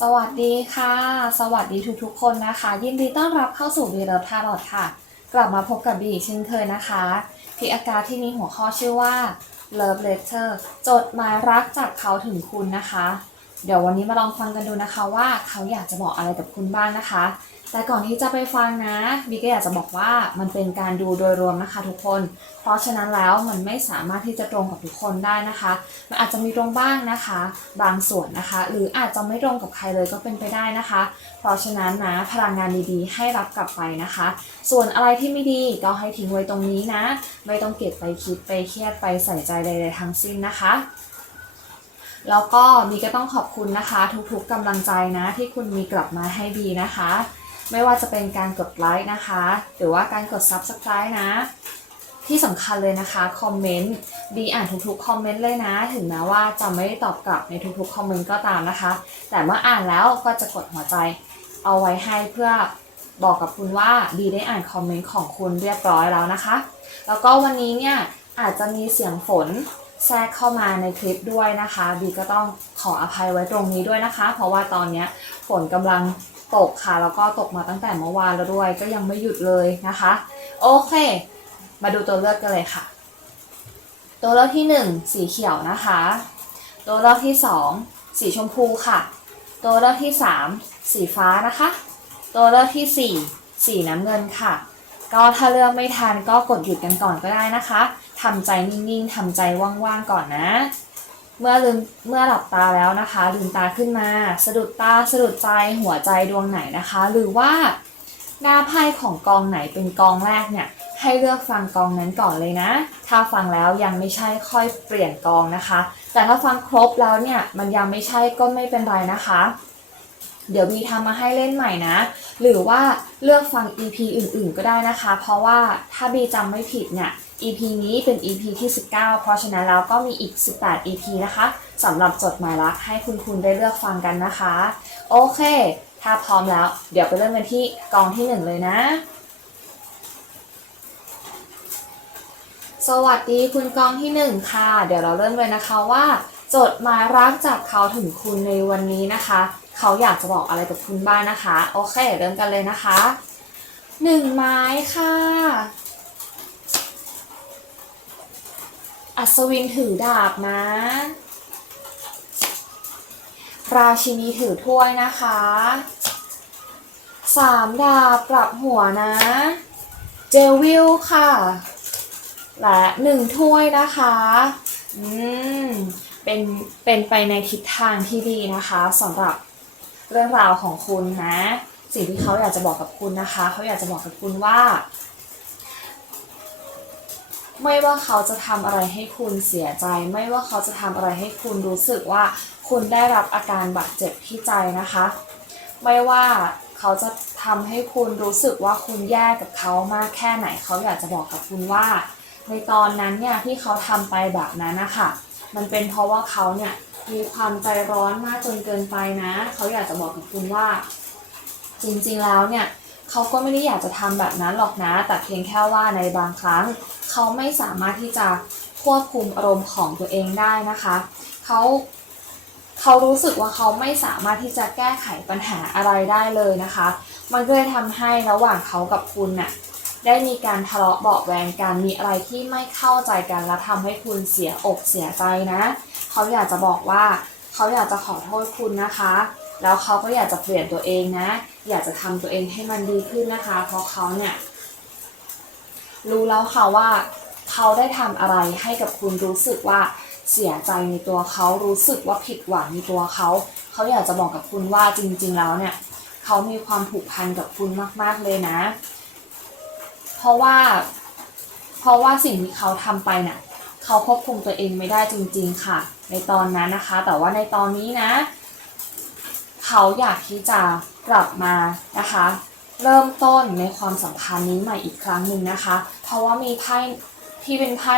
สวัสดีค่ะ สวัสดีทุกๆคนนะคะ ยินดีต้อนรับเข้าสู่วีเลิฟทารอดค่ะ กลับมาพบกับบีอีกเช่นเคยนะคะพีอากาศที่มีหัวข้อชื่อว่า Love Letter จดหมายรักจากเขาถึงคุณนะคะ เดี๋ยววันนี้มาลองฟังกันดูนะคะว่าเขาอยากจะบอกอะไรกับคุณบ้างนะคะ แต่ก่อนที่จะไปฟังนะบีก็อยากจะบอกว่ามันเป็นการดูโดยรวมนะคะทุกคน เพราะฉะนั้นแล้วมันไม่สามารถที่จะตรงกับทุกคนได้นะคะ มันอาจจะมีตรงบ้างนะคะ บางส่วนนะคะ หรืออาจจะไม่ตรงกับใครเลยก็เป็นไปได้นะคะ เพราะฉะนั้นนะพลังงานดีๆ ให้รับกลับไปนะคะ ส่วนอะไรที่ไม่ดีก็ให้ทิ้งไว้ตรงนี้นะ ไม่ต้องเก็บไปคิดไปเครียดไปใส่ใจใดๆทั้งสิ้นนะคะ แล้วก็มีก็ต้องขอบคุณนะคะ ทุกๆกำลังใจนะ ที่คุณมีกลับมาให้บีนะคะ ไม่ว่าจะเป็นการกดไลค์นะคะ หรือว่าการกด Subscribe นะ ที่สำคัญเลยนะคะคอมเมนต์บีอ่านทุกๆคอมเมนต์เลยนะ ถึงแม้ว่าจะไม่ได้ตอบกลับในทุกๆคอมเมนต์ก็ตามนะคะ แต่เมื่ออ่านแล้วก็จะกดหัวใจเอาไว้ให้เพื่อบอกกับคุณว่าบีได้อ่านคอมเมนต์ของคุณเรียบร้อยแล้วนะคะ แล้วก็วันนี้เนี่ยอาจจะมีเสียงฝน แทรกเข้ามาในคลิปด้วยนะคะ บีก็ต้องขออภัยไว้ตรงนี้ด้วยนะคะ เพราะว่าตอนนี้ฝนกำลังตกค่ะ แล้วก็ตกมาตั้งแต่เมื่อวานแล้วด้วย ก็ยังไม่หยุดเลยนะคะ โอเค มาดูตัวเลือกกันเลยค่ะ ตัวเลือกที่ 1 สีเขียวนะคะ ตัวเลือกที่ 2 สีชมพูค่ะ ตัวเลือกที่ 3 สีฟ้านะคะ ตัวเลือกที่ 4 สีน้ำเงินค่ะ ก็ถ้าเลือกไม่ทันก็กดหยุดกันก่อนก็ได้นะคะ ทำใจนิ่งๆทำใจว่างๆก่อนนะ เมื่อลืมเมื่อหลับตาแล้วนะคะลืมตาขึ้นมาสะดุดตาสะดุดใจหัวใจดวงไหนนะคะ หรือว่าหน้าไพ่ของกองไหนเป็นกองแรกเนี่ยให้เลือกฟังกองนั้นก่อนเลยนะ ถ้าฟังแล้วยังไม่ใช่ค่อยเปลี่ยนกองนะคะ แต่ถ้าฟังครบแล้วเนี่ยมันยังไม่ใช่ก็ไม่เป็นไรนะคะ เดี๋ยวบีทำมาให้เล่นใหม่นะ หรือว่าเลือกฟัง EP อื่นๆ ก็ได้นะคะ เพราะว่าถ้าบีจำไม่ผิดเนี่ย EP นี้เป็น EP ที่ 19 เพราะฉะนั้นแล้วก็มีอีก 18 EP นะคะสำหรับจดหมายรักให้คุณคุณได้เลือกฟังกันนะคะ โอเค ถ้าพร้อมแล้ว เดี๋ยวไปเริ่มกันที่กองที่ 1 เลยนะ สวัสดีคุณกองที่ 1 ค่ะ เดี๋ยวเราเริ่มเลยนะคะว่า จดหมายรักจากเขาถึงคุณในวันนี้นะคะ เขาอยากจะบอกอะไรกับคุณบ้างนะคะ โอเค เริ่มกันเลยนะคะหนึ่งไม้ค่ะ อัศวินถือดาบนะ ราชินีถือถ้วยนะคะสามดาบกลับหัวนะ เจวิลค่ะ และหนึ่งถ้วยนะคะ อืม เป็น เป็นไปในทิศทางที่ดีนะคะสำหรับเรื่องราวของคุณนะ สิ่งที่เขาอยากจะบอกกับคุณนะคะ เขาอยากจะบอกกับคุณว่า ไม่ว่าเขาจะทำอะไรให้คุณเสียใจ ไม่ว่าเขาจะทำอะไรให้คุณรู้สึกว่าคุณได้รับอาการบาดเจ็บที่ใจนะคะ ไม่ว่าเขาจะทำให้คุณรู้สึกว่าคุณแย่กับเขามากแค่ไหน เขาอยากจะบอกกับคุณว่า ในตอนนั้นเนี่ยที่เขาทำไปแบบนั้นนะคะมันเป็นเพราะว่าเขาเนี่ยมีความใจร้อนมากจนเกินไปนะ เขาอยากจะบอกกับคุณว่า จริงๆแล้วเนี่ย เขาก็ไม่ได้อยากจะทำแบบนั้นหรอกนะ แต่เพียงแค่ว่าในบางครั้ง เขาไม่สามารถที่จะควบคุมอารมณ์ของตัวเองได้นะคะเขาเขารู้สึกว่าเขาไม่สามารถที่จะแก้ไขปัญหาอะไรได้เลยนะคะ มันก็เลยทำให้ระหว่างเขากับคุณน่ะได้มีการทะเลาะเบาะแวงกันมีอะไรที่ไม่เข้าใจกันและทำให้คุณเสียอกเสียใจนะ เขาอยากจะบอกว่าเขาอยากจะขอโทษคุณนะคะ แล้วเขาก็อยากจะเปลี่ยนตัวเองนะ อยากจะทำตัวเองให้มันดีขึ้นนะคะ เพราะเขาเนี่ย รู้แล้วค่ะว่าเขาได้ทำอะไรให้กับคุณรู้สึกว่าเสียใจในตัวเขารู้สึกว่าผิดหวังในตัวเขาเขาอยากจะบอกกับคุณว่าจริง ๆ แล้วเนี่ยเขามีความผูกพันกับคุณมาก ๆเลยนะ เพราะว่า เพราะว่าสิ่งที่เขาทำไปเนี่ยเขาควบคุมตัวเองไม่ได้จริง ๆ ค่ะ ในตอนนั้นนะคะ แต่ว่าในตอนนี้นะ เขาอยากที่จะ กลับมานะคะ เริ่มต้นในความสัมพันธ์นี้ใหม่อีกครั้งหนึ่งนะคะ เพราะว่ามีไพ่ที่เป็นไพ่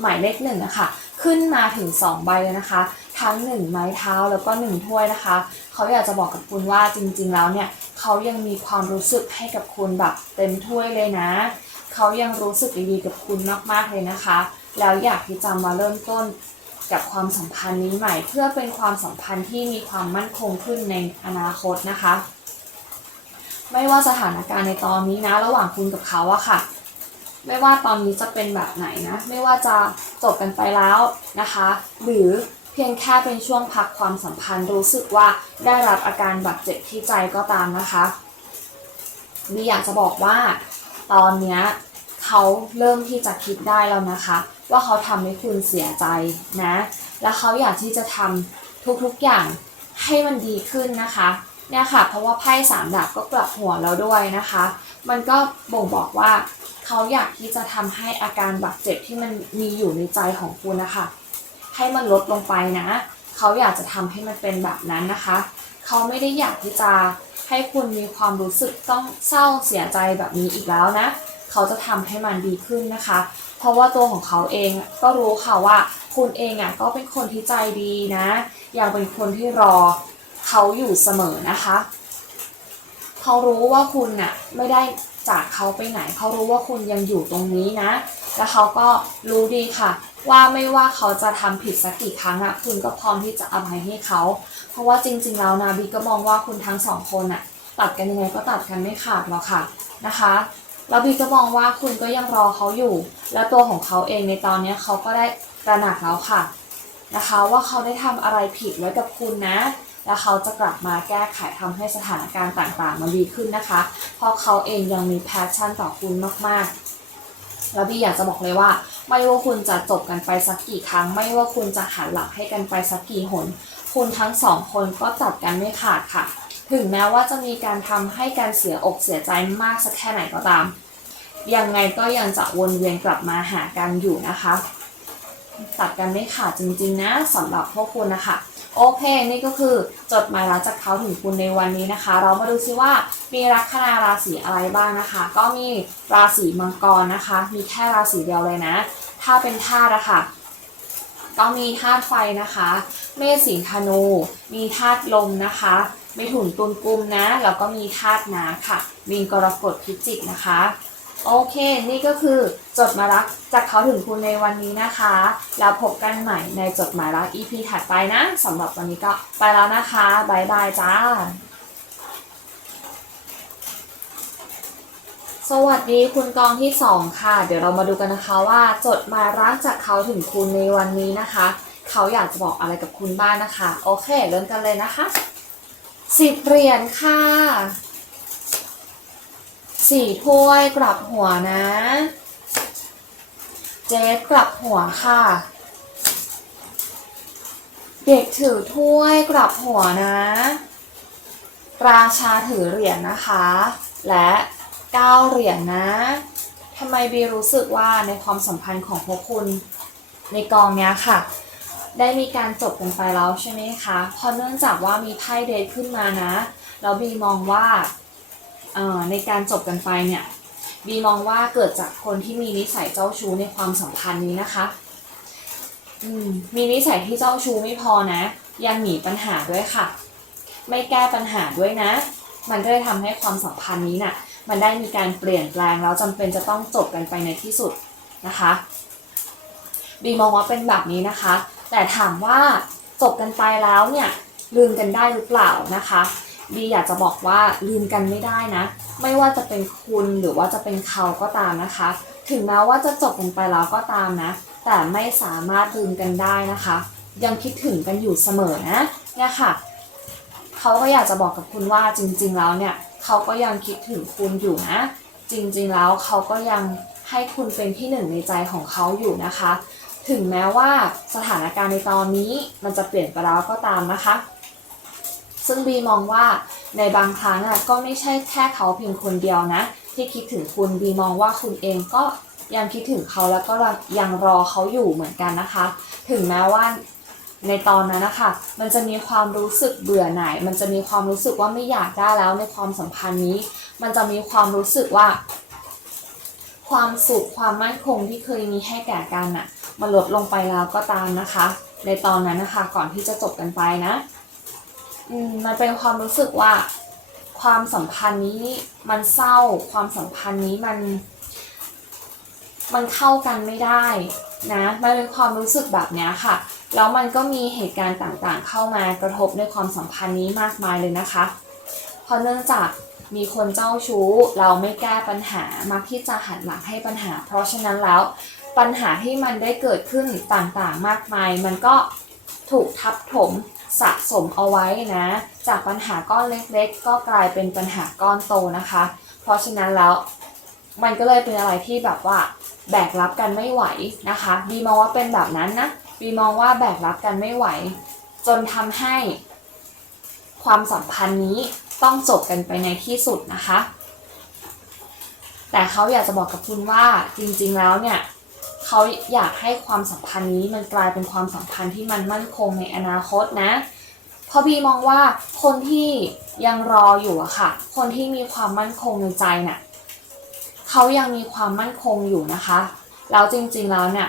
หมายเลขหนึ่งนะคะขึ้นมาถึง 2 ใบเลยนะคะ ทั้ง 1 ไม้เท้าแล้วก็ 1 ถ้วยนะคะ เขาอยากจะบอกกับคุณว่าจริงๆแล้วเนี่ยเขายังมีความรู้สึกให้กับคุณแบบเต็มถ้วยเลยนะ เขายังรู้สึกดีๆกับคุณมากๆเลยนะคะ แล้วอยากที่จะมาเริ่มต้น กับความสัมพันธ์นี้ใหม่ เพื่อเป็นความสัมพันธ์ที่มีความมั่นคงขึ้นในอนาคตนะคะ ไม่ว่าสถานการณ์ในตอนนี้นะ ระหว่างคุณกับเขาอะค่ะ ไม่ว่าตอนนี้จะเป็นแบบไหนนะ ไม่ว่าจะจบกันไปแล้วนะคะ หรือเพียงแค่เป็นช่วงพักความสัมพันธ์รู้สึกว่าได้รับอาการบาดเจ็บที่ใจก็ตามนะคะบีอยากจะบอกว่า ตอนเนี้ยเขาเริ่มที่จะคิดได้แล้วนะคะ ว่าเขาทำให้คุณเสียใจนะ และเขาอยากที่จะทำทุกๆอย่างให้มันดีขึ้นนะคะเนี่ยค่ะ เพราะว่าไพ่สามดาบก็กลับหัวแล้วด้วยนะคะ มันก็บ่งบอกว่าเขาอยากที่จะทำให้อาการบาดเจ็บที่มันมีอยู่ในใจของคุณนะคะ ให้มันลดลงไปนะ เขาอยากจะทำให้มันเป็นแบบนั้นนะคะ เขาไม่ได้อยากที่จะให้คุณมีความรู้สึกต้องเศร้าเสียใจแบบนี้อีกแล้วนะ เขาจะทำให้มันดีขึ้นนะคะ เพราะว่าตัวของเขาเองก็รู้ค่ะว่าคุณเองอะก็เป็นคนที่ใจดีนะยังเป็นคนที่รอเขาอยู่เสมอนะคะ เขารู้ว่าคุณน่ะไม่ได้จากเขาไปไหน เขารู้ว่าคุณยังอยู่ตรงนี้นะ แล้วเขาก็รู้ดีค่ะ ว่าไม่ว่าเขาจะทำผิดสักกี่ครั้งอะคุณก็พร้อมที่จะอภัยให้เขา เพราะว่าจริง ๆ แล้วนาบีก็มองว่าคุณทั้งสองคนอะตัดกันยังไงก็ตัดกันไม่ขาดหรอกค่ะนะคะ แล้วบีก็มองว่าคุณก็ยังรอเขาอยู่ และตัวของเขาเองในตอนนี้เขาก็ได้ตระหนักแล้วค่ะนะคะ ว่าเขาได้ทำอะไรผิดไว้กับคุณนะ แล้วเขาจะกลับมาแก้ไขทำให้สถานการณ์ต่างๆมันดีขึ้นนะคะ เพราะเขาเองยังมีแพชชั่นต่อคุณมากๆ แล้วพี่อยากจะบอกเลยว่า ไม่ว่าคุณจะจบกันไปสักกี่ครั้ง ไม่ว่าคุณจะหันหลังให้กันไปสักกี่หนคุณทั้งสองคนก็ตัดกันไม่ขาดค่ะ ถึงแม้ว่าจะมีการทำให้การเสียอกเสียใจมากสักแค่ไหนก็ตาม ยังไงก็ยังจะวนเวียนกลับมาหากันอยู่นะคะ ตัดกันไม่ขาดจริงๆนะสำหรับพวกคุณนะคะโอเคนี่ก็คือจดหมายรักจากเขาถึงคุณในวันนี้นะคะ เรามาดูซิว่ามีลัคนาราศีอะไรบ้างนะคะ ก็มีราศีมังกรนะคะ มีแค่ราศีเดียวเลยนะ ถ้าเป็นธาตุอะค่ะก็มีธาตุไฟนะคะ เมษสิงห์ธนู มีธาตุลมนะคะ เมถุนตุลกุมนะแล้วก็มีธาตุน้ำค่ะ มีนกรกฎพิจิกนะคะ โอเค นี่ก็คือจดหมายรักจากเขาถึงคุณในวันนี้นะคะ แล้วพบกันใหม่ในจดหมายรัก EP ถัดไปนะสำหรับวันนี้ก็ไปแล้วนะคะบายบายจ้า สวัสดีคุณกองที่สองค่ะ เดี๋ยวเรามาดูกันนะคะว่าจดหมายรักจากเขาถึงคุณในวันนี้นะคะ เขาอยากจะบอกอะไรกับคุณบ้างนะคะ โอเค เริ่มกันเลยนะคะ สิบเหรียญค่ะสี่ถ้วยกลับหัวนะ เจ๊กลับหัวค่ะ เด็กถือถ้วยกลับหัวนะ ราชาถือเหรียญนะคะ และเก้าเหรียญนะทำไมบีรู้สึกว่าในความสัมพันธ์ของพวกคุณในกองเนี้ยค่ะ ได้มีการจบกันไปแล้วใช่ไหมคะเพราะเนื่องจากว่ามีไพ่เดทขึ้นมานะ แล้วบีมองว่าเอ่อในการจบกันไปเนี่ยบีมองว่าเกิดจากคนที่มีนิสัยเจ้าชู้ในความสัมพันธ์นี้นะคะอืมมีนิสัยที่เจ้าชู้ไม่พอนะ ยังหนีปัญหาด้วยค่ะ ไม่แก้ปัญหาด้วยนะ มันก็เลยทำให้ความสัมพันธ์นี้น่ะ มันได้มีการเปลี่ยนแปลงแล้วจำเป็นจะต้องจบกันไปในที่สุดนะคะบีมองว่าเป็นแบบนี้นะคะ แต่ถามว่าจบกันไปแล้วเนี่ยลืมกันได้หรือเปล่านะคะบีอยากจะบอกว่าลืมกันไม่ได้นะ ไม่ว่าจะเป็นคุณหรือว่าจะเป็นเขาก็ตามนะคะ ถึงแม้ว่าจะจบกันไปแล้วก็ตามนะ แต่ไม่สามารถลืมกันได้นะคะ ยังคิดถึงกันอยู่เสมอนะเนี่ยค่ะเขาก็อยากจะบอกกับคุณว่าจริง ๆ แล้วเนี่ยเขาก็ยังคิดถึงคุณอยู่นะ จริงๆแล้วเขาก็ยังให้คุณเป็นที่หนึ่งในใจของเขาอยู่นะคะ ถึงแม้ว่าสถานการณ์ในตอนนี้มันจะเปลี่ยนไปแล้วก็ตามนะคะ ซึ่งบีมองว่าในบางครั้งอะก็ไม่ใช่แค่เขาเพียงคนเดียวนะ ที่คิดถึงคุณบีมองว่าคุณเองก็ยังคิดถึงเขาแล้วก็ยังรอเขาอยู่เหมือนกันนะคะ ถึงแม้ว่าในตอนนั้นนะคะมันจะมีความรู้สึกเบื่อหน่ายมันจะมีความรู้สึกว่าไม่อยากได้แล้วในความสัมพันธ์นี้ มันจะมีความรู้สึกว่า ความสุขความมั่นคงที่เคยมีให้แก่กันน่ะมันลดลงไปแล้วก็ตามนะคะ ในตอนนั้นนะคะ ก่อนที่จะจบกันไปนะอืมมันเป็นความรู้สึกว่า ความสัมพันธ์นี้มันเศร้า ความสัมพันธ์นี้มัน มันเข้ากันไม่ได้นะมันเป็นความรู้สึกแบบนี้ค่ะ แล้วมันก็มีเหตุการณ์ต่างๆ เข้ามากระทบในความสัมพันธ์นี้มากมายเลยนะคะ ราะเนื่องจากมีคนเจ้าชู้เราไม่แก้ปัญหามักที่จะหันหลังให้ปัญหา เพราะฉะนั้นแล้วปัญหาที่มันได้เกิดขึ้นต่างๆมากมาย มันก็ถูกทับถมสะสมเอาไว้นะ จากปัญหาก้อนเล็กๆ ก็กลายเป็นปัญหาก้อนโตนะคะ เพราะฉะนั้นแล้วมันก็เลยเป็นอะไรที่แบบว่าแบกรับกันไม่ไหวนะคะบีมองว่าเป็นแบบนั้นนะบีมองว่าแบกรับกันไม่ไหว จนทำให้ความสัมพันธ์นี้ ต้องจบกันไปในที่สุดนะคะ แต่เขาอยากจะบอกกับคุณว่าจริงๆแล้วเนี่ยเขาอยากให้ความสัมพันธ์นี้มันกลายเป็นความสัมพันธ์ที่มันมั่นคงในอนาคตนะเพราะบีมองว่าคนที่ยังรออยู่อะค่ะ คนที่มีความมั่นคงในใจน่ะเขายังมีความมั่นคงอยู่นะคะ แล้วจริงๆแล้วเนี่ย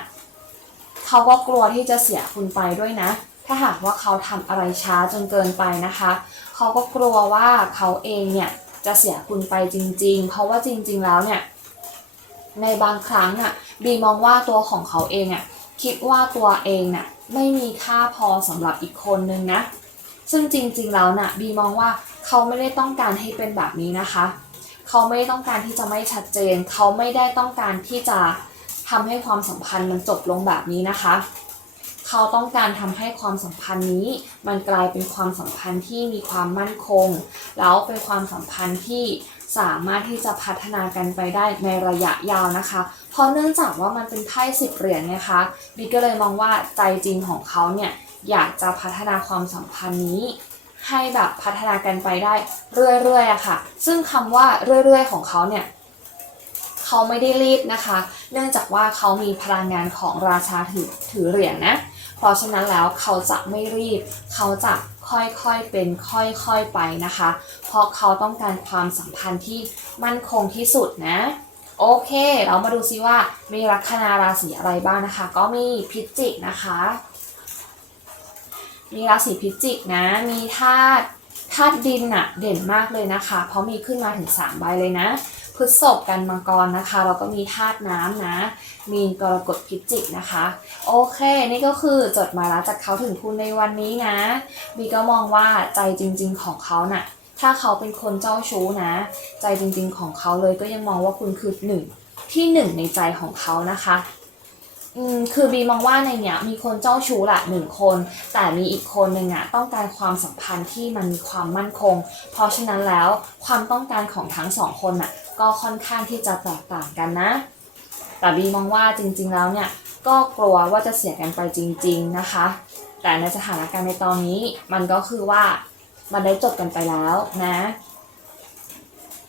เขาก็กลัวที่จะเสียคุณไปด้วยนะ ถ้าหากว่าเขาทำอะไรช้าจนเกินไปนะคะเขาก็กลัวว่าเขาเองเนี่ยจะเสียคุณไปจริง ๆ เพราะว่าจริง ๆ แล้วเนี่ยในบางครั้งน่ะบีมองว่าตัวของเขาเองอะคิดว่าตัวเองน่ะไม่มีค่าพอสำหรับอีกคนนึงนะ ซึ่งจริงๆแล้วน่ะบีมองว่าเขาไม่ได้ต้องการให้เป็นแบบนี้นะคะ เขาไม่ได้ต้องการที่จะไม่ชัดเจน เขาไม่ได้ต้องการที่จะทำให้ความสัมพันธ์มันจบลงแบบนี้นะคะ เขาต้องการทำให้ความสัมพันธ์นี้ มันกลายเป็นความสัมพันธ์ที่มีความมั่นคง แล้วเป็นความสัมพันธ์ที่สามารถที่จะพัฒนากันไปได้ในระยะยาวนะคะ เพราะเนื่องจากว่ามันเป็นไพ่สิบเหรียญนะคะบิ๊กก็เลยมองว่าใจจริงของเขาเนี่ยอยากจะพัฒนาความสัมพันธ์นี้ ให้แบบพัฒนากันไปได้เรื่อยๆอะค่ะ ซึ่งคำว่าเรื่อยๆ ของเขาเนี่ยเขาไม่ได้รีบนะคะ เนื่องจากว่าเขามีพลังงานของราชาถือถือเหรียญนะ ราะฉะนั้นแล้วเขาจะไม่รีบ เขาจะค่อยๆเป็นค่อยๆไปนะคะ เพราะเขาต้องการความสัมพันธ์ที่มั่นคงที่สุดนะ โอเค เรามาดูซิว่ามีลัคนาราศีอะไรบ้างนะคะ ก็มีพิจิกนะคะ มีราศีพิจิกนะ มีธาตุธาตุดินอะเด่นมากเลยนะคะ เพราะมีขึ้นมาถึง 3 ใบเลยนะ พฤษภกันมังกรนะคะแล้วก็มีธาตุน้ำนะ มีนกรกฎพิจิกนะคะ โอเค นี่ก็คือจดหมายรักจากเขาถึงคุณในวันนี้นะบีก็มองว่าใจจริง ๆ ของเขาน่ะ ถ้าเขาเป็นคนเจ้าชู้นะ ใจจริง ๆ ของเขาเลยก็ยังมองว่าคุณคือหนึ่งที่หนึ่งในใจของเขานะคะอืมคือบีมองว่าในเนี้ยมีคนเจ้าชู้ละหนึ่งคน แต่มีอีกคนหนึ่งอะต้องการความสัมพันธ์ที่มันมีความมั่นคง เพราะฉะนั้นแล้วความต้องการของทั้งสองคนน่ะ ก็ค่อนข้างที่จะแตกต่างกันนะ แต่บีมองว่าจริงๆแล้วเนี่ยก็กลัวว่าจะเสียกันไปจริง ๆนะคะ แต่ในสถานการณ์ในตอนนี้มันก็คือว่ามันได้จบกันไปแล้วนะ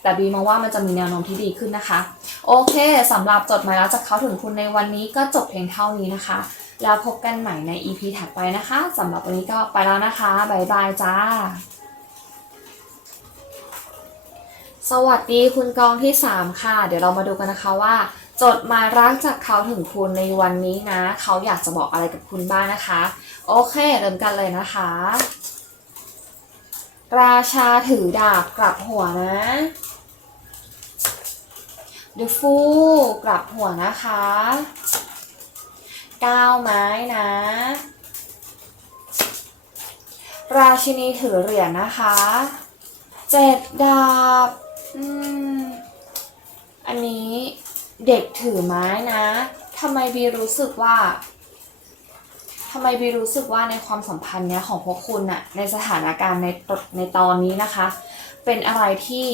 แต่บีมองว่ามันจะมีแนวโน้มที่ดีขึ้นนะคะ โอเคสำหรับจดหมายรักจากเขาถึงคุณในวันนี้ก็จบเพียงเท่านี้นะคะ แล้วพบกันใหม่ใน EP ถัดไปนะคะสำหรับวันนี้ก็ไปแล้วนะคะ บ๊ายบายจ้า สวัสดีคุณกองที่ 3 ค่ะ เดี๋ยวเรามาดูกันนะคะว่า จดหมายรักจากเขาถึงคุณในวันนี้นะ เขาอยากจะบอกอะไรกับคุณบ้างนะคะ โอเคเริ่มกันเลยนะคะ ราชาถือดาบกลับหัวนะ The Fool กลับหัวนะคะก้าวไม้นะ ราชินีถือเหรียญนะคะ เจ็ดดาบ อืม อันนี้เด็กถือไม้นะทำไมบีรู้สึกว่าทำไมบีรู้สึกว่าในความสัมพันธ์เนี้ยของพวกคุณน่ะในสถานการณ์ในตในตอนนี้นะคะ เป็นอะไรที่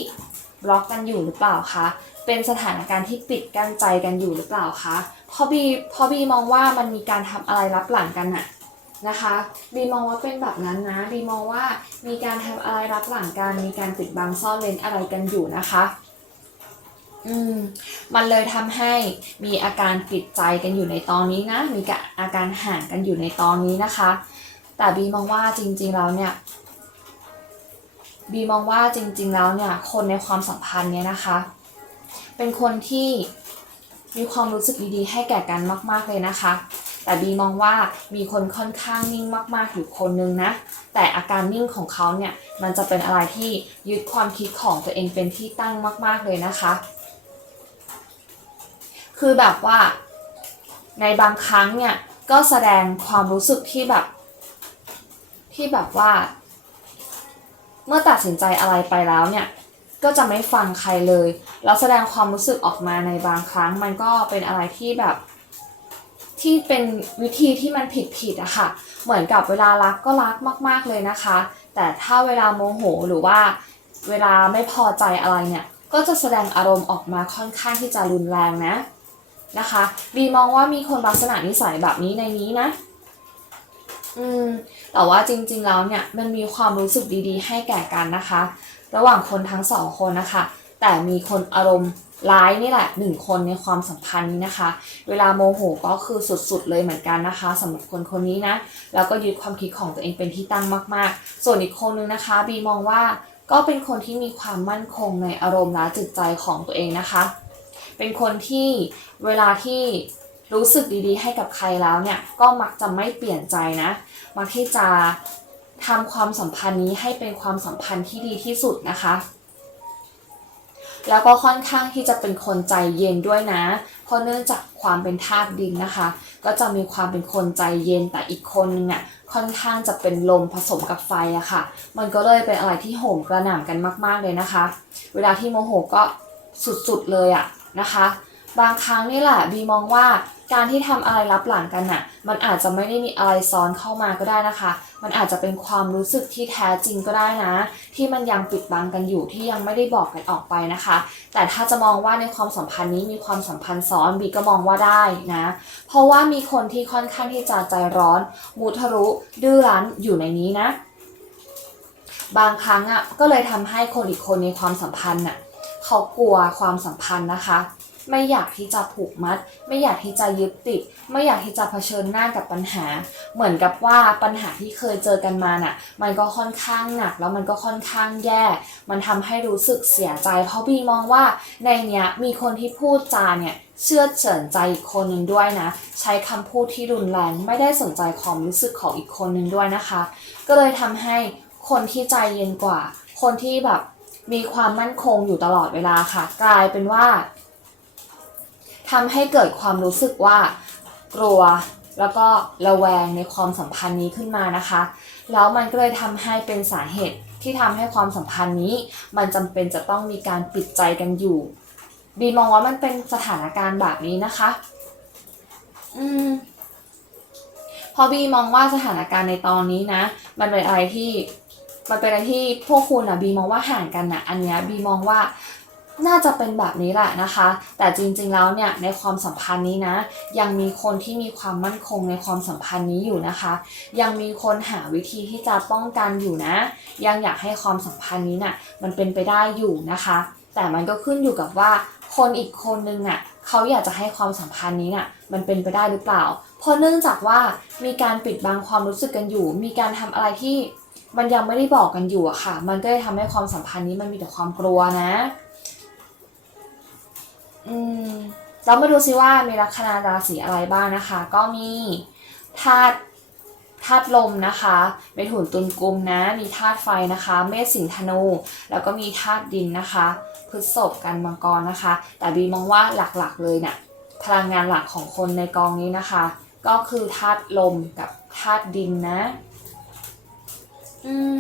บล็อกกันอยู่หรือเปล่าคะเป็นสถานการณ์ที่ปิดกั้นใจกันอยู่หรือเปล่าคะเพราะบีเพราะบีมองว่ามันมีการทำอะไรรับหลังกันน่ะ นะคะบีมองว่าเป็นแบบนั้นนะบีมองว่ามีการทำอะไรรับหลังกันมีการปิดบังซ่อนเลนอะไรกันอยู่นะคะอืมมันเลยทำให้มีอาการปิดใจกันอยู่ในตอนนี้นะ มีอาการห่างกันอยู่ในตอนนี้นะคะ แต่บีมองว่าจริงๆแล้วเนี่ยบีมองว่าจริงๆแล้วเนี่ยคนในความสัมพันธ์เนี่ยนะคะ เป็นคนที่มีความรู้สึกดีๆ ให้แก่กันมาก ๆเลยนะคะ แต่บีมองว่ามีคนค่อนข้างนิ่งมากๆอยู่คนนึงนะ แต่อาการนิ่งของเขาเนี่ยมันจะเป็นอะไรที่ยึดความคิดของตัวเองเป็นที่ตั้งมาก ๆเลยนะคะ คือแบบว่าในบางครั้งเนี่ยก็แสดงความรู้สึกที่แบบ ที่แบบว่า เมื่อตัดสินใจอะไรไปแล้วเนี่ยก็จะไม่ฟังใครเลย แล้วแสดงความรู้สึกออกมาในบางครั้งมันก็เป็นอะไรที่แบบ ที่เป็นวิธีที่มันผิดผิดๆอะค่ะ เหมือนกับเวลารักก็รักมาก ๆเลยนะคะ แต่ถ้าเวลาโมโหหรือว่าเวลาไม่พอใจอะไรเนี่ย ก็จะแสดงอารมณ์ออกมาค่อนข้างที่จะรุนแรงนะนะคะบีมองว่ามีคนลักษณะนิสัยแบบนี้ในนี้นะ อืม แต่ว่าจริงๆแล้วเนี่ยมันมีความรู้สึกดีๆ ให้แก่กันนะคะ ระหว่างคนทั้งสองคนนะคะ แต่มีคนอารมณ์ ร้ายนี่แหละหนึ่งคนในความสัมพันธ์นี้นะคะ เวลาโมโหก็คือสุดๆเลยเหมือนกันนะคะสำหรับคนคนนี้นะแล้วก็ยึดความคิดของตัวเองเป็นที่ตั้งมาก ๆ ส่วนอีกคนนึงนะคะบีมองว่าก็เป็นคนที่มีความมั่นคงในอารมณ์และจิตใจของตัวเองนะคะ เป็นคนที่เวลาที่รู้สึกดีๆ ให้กับใครแล้วเนี่ยก็มักจะไม่เปลี่ยนใจนะมักที่จะทำความสัมพันธ์นี้ให้เป็นความสัมพันธ์ที่ดีที่สุดนะคะ แล้วก็ค่อนข้างที่จะเป็นคนใจเย็นด้วยนะ เพราะเนื่องจากความเป็นธาตุดินนะคะ ก็จะมีความเป็นคนใจเย็นแต่อีกคนนึงอะค่อนข้างจะเป็นลมผสมกับไฟอะค่ะ มันก็เลยเป็นอะไรที่โหมกระหน่ำกันมาก ๆเลยนะคะ เวลาที่โมโหก็สุดๆเลยอะนะคะ บางครั้งนี่แหละบีมองว่าการที่ทำอะไรรับหลังกันน่ะ มันอาจจะไม่ได้มีอะไรซ้อนเข้ามาก็ได้นะคะ มันอาจจะเป็นความรู้สึกที่แท้จริงก็ได้นะ ที่มันยังปิดบังกันอยู่ที่ยังไม่ได้บอกกันออกไปนะคะ แต่ถ้าจะมองว่าในความสัมพันธ์นี้มีความสัมพันธ์ซ้อนบีก็มองว่าได้นะ เพราะว่ามีคนที่ค่อนข้างที่จะใจร้อนมุทะรุดื้อรั้นอยู่ในนี้นะ บางครั้งอะก็เลยทำให้คนอีกคนในความสัมพันธ์น่ะเขากลัวความสัมพันธ์นะคะ ไม่อยากที่จะผูกมัด ไม่อยากที่จะยึดติด ไม่อยากที่จะเผชิญหน้ากับปัญหา เหมือนกับว่าปัญหาที่เคยเจอกันมาน่ะ มันก็ค่อนข้างหนักแล้วมันก็ค่อนข้างแย่ มันทำให้รู้สึกเสียใจ เพราะบีมองว่าในเนี้ยมีคนที่พูดจาเนี่ยเชื่อเฉินใจอีกคนหนึ่งด้วยนะ ใช้คำพูดที่รุนแรงไม่ได้สนใจความรู้สึกของอีกคนหนึ่งด้วยนะคะ ก็เลยทำให้คนที่ใจเย็นกว่า คนที่แบบมีความมั่นคงอยู่ตลอดเวลาค่ะ กลายเป็นว่า ทำให้เกิดความรู้สึกว่า กลัวแล้วก็ระแวงในความสัมพันธ์นี้ขึ้นมานะคะ แล้วมันก็เลยทำให้เป็นสาเหตุที่ทำให้ความสัมพันธ์นี้ มันจำเป็นจะต้องมีการปิดใจกันอยู่บีมองว่ามันเป็นสถานการณ์แบบนี้นะคะ อืม พอบีมองว่าสถานการณ์ในตอนนี้นะ มันเป็นอะไรที่ มันเป็นอะไรที่พวกคุณอะบีมองว่าห่างกันนะอันเนี้ยบีมองว่า น่าจะเป็นแบบนี้แหละนะคะ แต่จริงๆแล้วเนี่ยในความสัมพันธ์นี้นะ ยังมีคนที่มีความมั่นคงในความสัมพันธ์นี้อยู่นะคะ ยังมีคนหาวิธีที่จะป้องกันอยู่นะ ยังอยากให้ความสัมพันธ์นี้น่ะมันเป็นไปได้อยู่นะคะ แต่มันก็ขึ้นอยู่กับว่าคนอีกคนนึงน่ะเขาอยากจะให้ความสัมพันธ์นี้น่ะมันเป็นไปได้หรือเปล่า เพราะเนื่องจากว่ามีการปิดบังความรู้สึกกันอยู่ มีการทำอะไรที่มันยังไม่ได้บอกกันอยู่อะค่ะ มันก็เลยทำให้ความสัมพันธ์นี้มันมีแต่ความกลัวนะ อืมเรามาดูซิว่ามีลัคนาราศีอะไรบ้างนะคะ ก็มีธาตุธาตุลมนะคะเมถุนตุลกุมนะ มีธาตุไฟนะคะ เมษสิงห์ธนู แล้วก็มีธาตุดินนะคะ พฤษภกันมังกรนะคะ แต่บีมองว่าหลักๆเลยเนี่ยพลังงานหลักของคนในกองนี้นะคะ ก็คือธาตุลมกับธาตุดินนะ อืม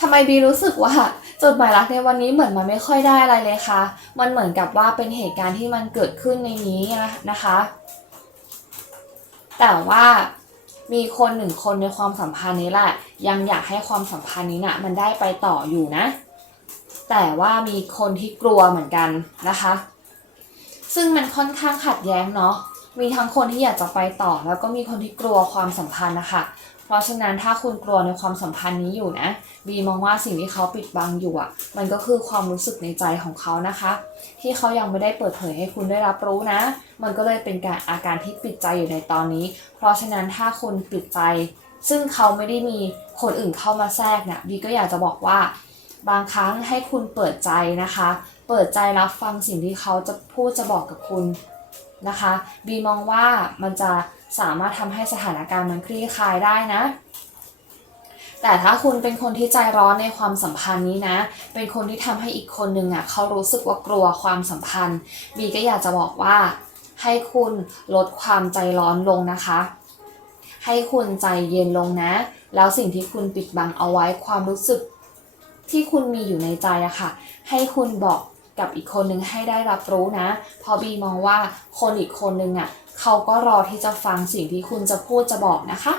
ทำไมบีรู้สึกว่าจดหมายรักในวันนี้เหมือนมันไม่ค่อยได้อะไรเลยคะมันเหมือนกับว่าเป็นเหตุการณ์ที่มันเกิดขึ้นในนี้นะนะคะ แต่ว่ามีคนหนึ่งคนในความสัมพันธ์นี้แหละ ยังอยากให้ความสัมพันธ์นี้นะ่ะมันได้ไปต่ออยู่นะ แต่ว่ามีคนที่กลัวเหมือนกันนะคะ ซึ่งมันค่อนข้างขัดแย้งเนาะมีทั้งคนที่อยากจะไปต่อแล้วก็มีคนที่กลัวความสัมพันธ์นะคะ เพราะฉะนั้นถ้าคุณกลัวในความสัมพันธ์นี้อยู่นะบีมองว่าสิ่งที่เขาปิดบังอยู่อะ มันก็คือความรู้สึกในใจของเขานะคะ ที่เขายังไม่ได้เปิดเผยให้คุณได้รับรู้นะ มันก็เลยเป็นการอาการที่ปิดใจอยู่ในตอนนี้ เพราะฉะนั้นถ้าคุณปิดใจ ซึ่งเขาไม่ได้มีคนอื่นเข้ามาแทรกเนี่ยบีก็อยากจะบอกว่า บางครั้งให้คุณเปิดใจนะคะ เปิดใจรับฟังสิ่งที่เขาจะพูดจะบอกกับคุณนะคะบีมองว่ามันจะ สามารถทำให้สถานการณ์มันคลี่คลายได้นะ แต่ถ้าคุณเป็นคนที่ใจร้อนในความสัมพันธ์นี้นะ เป็นคนที่ทำให้อีกคนนึงอะเขารู้สึกว่ากลัวความสัมพันธ์ บีก็อยากจะบอกว่า ให้คุณลดความใจร้อนลงนะคะ ให้คุณใจเย็นลงนะ แล้วสิ่งที่คุณปิดบังเอาไว้ความรู้สึกที่คุณมีอยู่ในใจอะค่ะ ให้คุณบอกกับอีกคนนึงให้ได้รับรู้นะเพราะบีมองว่าคนอีกคนนึงอะ เขาก็รอที่จะฟังสิ่งที่คุณจะพูดจะบอกนะคะ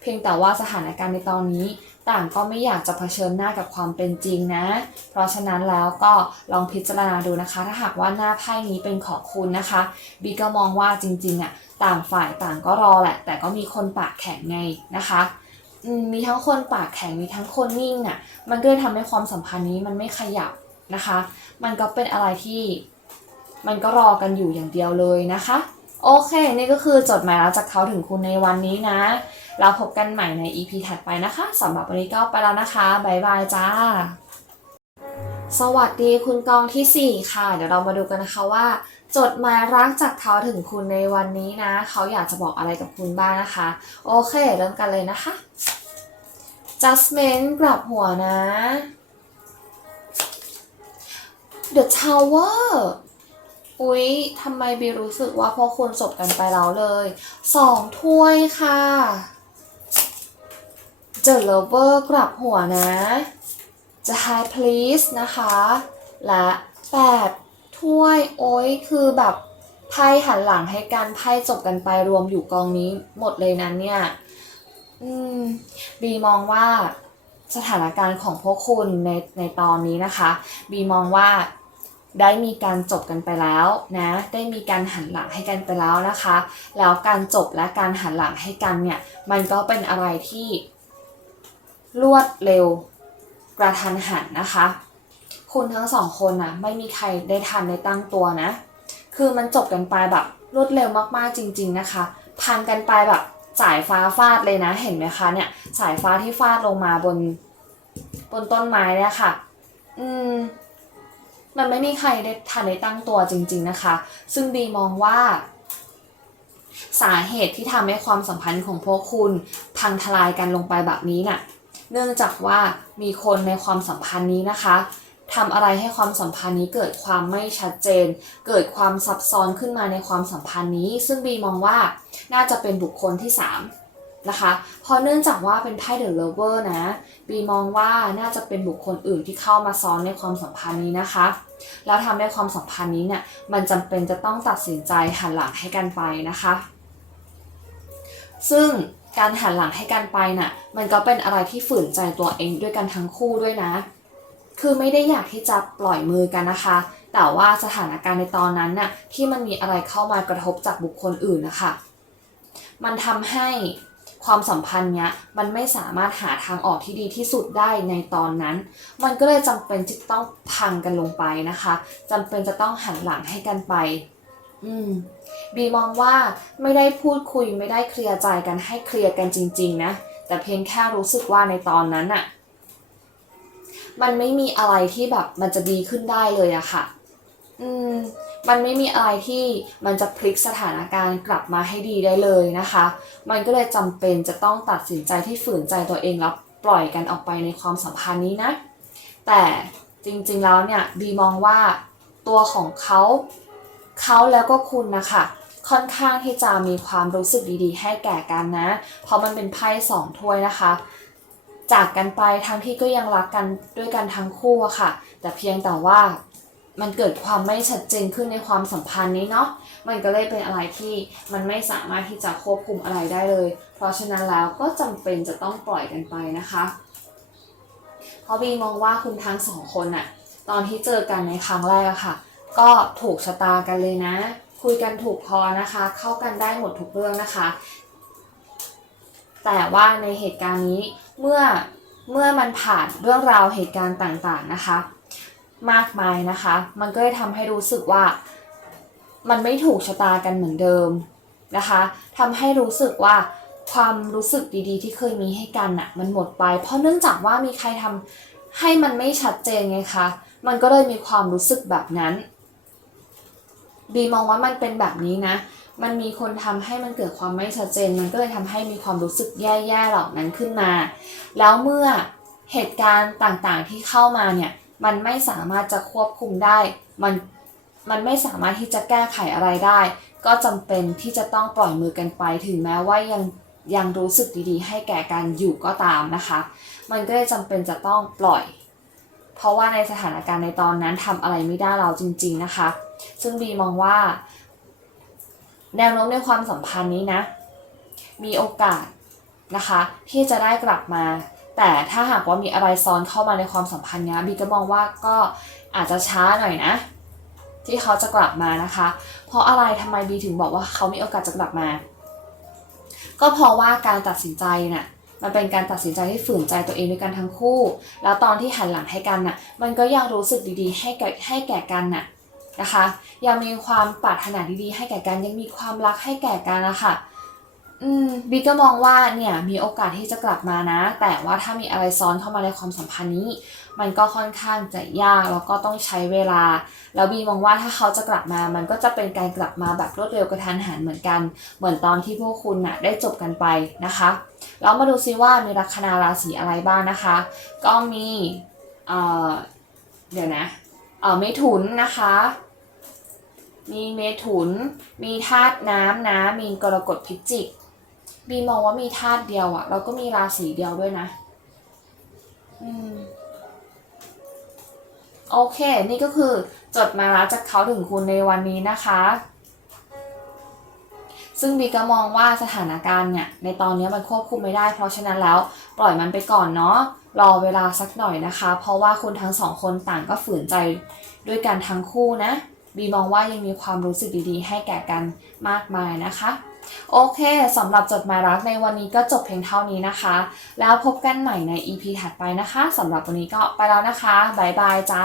เพียงแต่ว่าสถานการณ์ในตอนนี้ต่างก็ไม่อยากจะเผชิญหน้ากับความเป็นจริงนะ เพราะฉะนั้นแล้วก็ลองพิจารณาดูนะคะ ถ้าหากว่าหน้าไพ่นี้เป็นของคุณนะคะ บีก็มองว่าจริงๆอะต่างฝ่ายต่างก็รอแหละ แต่ก็มีคนปากแข็งไงนะคะมีทั้งคนปากแข็งมีทั้งคนนิ่งอะ มันก็เลยทำให้ความสัมพันธ์นี้มันไม่ขยับนะคะ มันก็เป็นอะไรที่มันก็รอกันอยู่อย่างเดียวเลยนะคะ โอเค นี่ก็คือจดหมายแล้วจากเขาถึงคุณในวันนี้นะ เราพบกันใหม่ใน EP ถัดไปนะคะสำหรับวันนี้ก็ไปแล้วนะคะบ๊ายบายจ้า สวัสดีคุณกองทีสี่ 4 ค่ะ เดี๋ยวเรามาดูกันนะคะว่า จดหมายรักจากเขาถึงคุณในวันนี้นะ เขาอยากจะบอกอะไรกับคุณบ้างนะคะ โอเค เริ่มกันเลยนะคะ Justment กลับหัวนะ The Tower อุ๊ยทำไมบีรู้สึกว่าพวกคุณจบกันไปแล้วเลยสองถ้วยค่ะ The Lover กลับหัวนะ The High Priest นะคะ และแปดถ้วยโอ้ยคือแบบไพ่หันหลังให้กันไพ่จบกันไปรวมอยู่กองนี้หมดเลยนั้นเนี่ย อืมบีมองว่าสถานการณ์ของพวกคุณในในตอนนี้นะคะ บีมองว่า ได้มีการจบกันไปแล้วนะได้มีการหันหลังให้กันไปแล้วนะคะ แล้วการจบและการหันหลังให้กันเนี่ยมันก็เป็นอะไรที่รวดเร็วกระทันหันนะคะ คุณทั้งสองคนนะไม่มีใครได้ทันได้ตั้งตัวนะ คือมันจบกันไปแบบรวดเร็วมากๆจริง ๆนะคะ พันกันไปแบบสายฟ้าฟาดเลยนะเห็นไหมคะเนี่ยสายฟ้าที่ฟาดลงมาบนบนต้นไม้เนี่ยค่ะ อืม มันไม่มีใครได้ทันได้ตั้งตัวจริง ๆนะคะ ซึ่งดีมองว่า สาเหตุที่ทำให้ความสัมพันธ์ของพวกคุณ พังทลายกันลงไปแบบนี้น่ะ เนื่องจากว่ามีคนในความสัมพันธ์นี้นะคะทำอะไรให้ความสัมพันธ์นี้เกิดความไม่ชัดเจน เกิดความซับซ้อนขึ้นมาในความสัมพันธ์นี้ ซึ่งบีมองว่าน่าจะเป็นบุคคลที่ 3 นะคะเพราะเนื่องจากว่าเป็นไพ่เดอะเลเวอร์นะบีมองว่าน่าจะเป็นบุคคลอื่นที่เข้ามาซ้อนในความสัมพันธ์นี้นะคะ แล้วทำให้ความสัมพันธ์นี้เนี่ยมันจำเป็นจะต้องตัดสินใจหันหลังให้กันไปนะคะ ซึ่งการหันหลังให้กันไปน่ะมันก็เป็นอะไรที่ฝืนใจตัวเองด้วยกันทั้งคู่ด้วยนะ คือไม่ได้อยากที่จะปล่อยมือกันนะคะ แต่ว่าสถานการณ์ในตอนนั้นน่ะที่มันมีอะไรเข้ามากระทบจากบุคคลอื่นนะคะ มันทำให้ ความสัมพันธ์เนี้ยมันไม่สามารถหาทางออกที่ดีที่สุดได้ในตอนนั้น มันก็เลยจำเป็นที่ต้องพังกันลงไปนะคะจำเป็นจะต้องหันหลังให้กันไป อืมบีมองว่าไม่ได้พูดคุยไม่ได้เคลียร์ใจกันให้เคลียร์กันจริง ๆ นะ แต่เพียงแค่รู้สึกว่าในตอนนั้นอะมันไม่มีอะไรที่แบบมันจะดีขึ้นได้เลยอะค่ะ อืมมันไม่มีอะไรที่มันจะพลิกสถานการณ์กลับมาให้ดีได้เลยนะคะ มันก็เลยจำเป็นจะต้องตัดสินใจที่ฝืนใจตัวเองแล้วปล่อยกันออกไปในความสัมพันธ์นี้นะ แต่จริงๆแล้วเนี่ยบีมองว่าตัวของเขาเขาแล้วก็คุณนะคะค่อนข้างที่จะมีความรู้สึกดีๆ ให้แก่กันนะ เพราะมันเป็นไพ่สองถ้วยนะคะ จากกันไปทั้งที่ก็ยังรักกันด้วยกันทั้งคู่อะค่ะ แต่เพียงแต่ว่า มันเกิดความไม่ชัดเจนขึ้นในความสัมพันธ์นี้เนาะ มันก็เลยเป็นอะไรที่มันไม่สามารถที่จะควบคุมอะไรได้เลย เพราะฉะนั้นแล้วก็จำเป็นจะต้องปล่อยกันไปนะคะ เพราะบีมองว่าคุณทั้งสองคนน่ะตอนที่เจอกันในครั้งแรกอะค่ะ ก็ถูกชะตากันเลยนะ คุยกันถูกพอนะคะ เข้ากันได้หมดทุกเรื่องนะคะ แต่ว่าในเหตุการณ์นี้เมื่อเมื่อมันผ่านเรื่องราวเหตุการณ์ต่างๆนะคะ มากมายนะคะ มันก็เลยทำให้รู้สึกว่า มันไม่ถูกชะตากันเหมือนเดิมนะคะทำให้รู้สึกว่าความรู้สึกดีๆ ที่เคยมีให้กันน่ะมันหมดไป เพราะเนื่องจากว่ามีใครทำให้มันไม่ชัดเจนไงคะ มันก็เลยมีความรู้สึกแบบนั้นบีมองว่ามันเป็นแบบนี้นะ มันมีคนทำให้มันเกิดความไม่ชัดเจน มันก็เลยทำให้มีความรู้สึกแย่ๆเหล่านั้นขึ้นมา แล้วเมื่อเหตุการณ์ต่างๆที่เข้ามาเนี่ย มันไม่สามารถจะควบคุมได้ มันมันไม่สามารถที่จะแก้ไขอะไรได้ ก็จำเป็นที่จะต้องปล่อยมือกันไปถึงแม้ว่ายังยังรู้สึกดีๆ ให้แก่กันอยู่ก็ตามนะคะ มันก็เลยจำเป็นจะต้องปล่อย เพราะว่าในสถานการณ์ในตอนนั้นทำอะไรไม่ได้เราจริง ๆนะคะ ซึ่งบีมองว่า แนวโน้มในความสัมพันธ์นี้นะ มีโอกาสนะคะ ที่จะได้กลับมา แต่ถ้าหากว่ามีอะไรซ้อนเข้ามาในความสัมพันธ์เนี้ยบีก็มองว่าก็อาจจะช้าหน่อยนะ ที่เขาจะกลับมานะคะ เพราะอะไรทำไมบีถึงบอกว่าเขามีโอกาสจะกลับมา ก็เพราะว่าการตัดสินใจน่ะมันเป็นการตัดสินใจที่ฝืนใจตัวเองด้วยกันทั้งคู่ แล้วตอนที่หันหลังให้กันน่ะ มันก็ยังรู้สึกดีๆ ให้แก่ให้แก่กันน่ะนะคะ ยังมีความปรารถนาดีๆ ให้แก่กัน ยังมีความรักให้แก่กันนะคะ อืมบีก็มองว่าเนี่ยมีโอกาสที่จะกลับมานะ แต่ว่าถ้ามีอะไรซ้อนเข้ามาในความสัมพันธ์นี้ มันก็ค่อนข้างจะยากแล้วก็ต้องใช้เวลา แล้วบีมองว่าถ้าเขาจะกลับมา มันก็จะเป็นการกลับมาแบบรวดเร็วกระทันหันเหมือนกัน เหมือนตอนที่พวกคุณน่ะได้จบกันไปนะคะแล้วมาดูซิว่ามีลัคนาราศีอะไรบ้างนะคะ ก็มีเอ่อเดี๋ยวนะเอ่อเมถุนนะคะมีเมถุน มีธาตุน้ำนะ มีกรกฎพิจิก บีมองว่ามีธาตุเดียวอะแล้วก็มีราศีเดียวด้วยนะ อืม โอเค นี่ก็คือจดมายรักจากเขาถึงคุณในวันนี้นะคะ ซึ่งบีก็มองว่าสถานการณ์เนี่ย ในตอนนี้มันควบคุมไม่ได้ เพราะฉะนั้นแล้ว ปล่อยมันไปก่อนเนาะ รอเวลาสักหน่อยนะคะ เพราะว่าคุณทั้งสองคนต่างก็ฝืนใจด้วยกันทั้งคู่นะ บีมองว่ายังมีความรู้สึกดีๆ ให้แก่กันมากมายนะคะ โอเคสำหรับจดหมายรักในวันนี้ก็จบเพียงเท่านี้นะคะ แล้วพบกันใหม่ใน EP ถัดไปนะคะสำหรับวันนี้ก็ไปแล้วนะคะ บ๊ายบายจ้า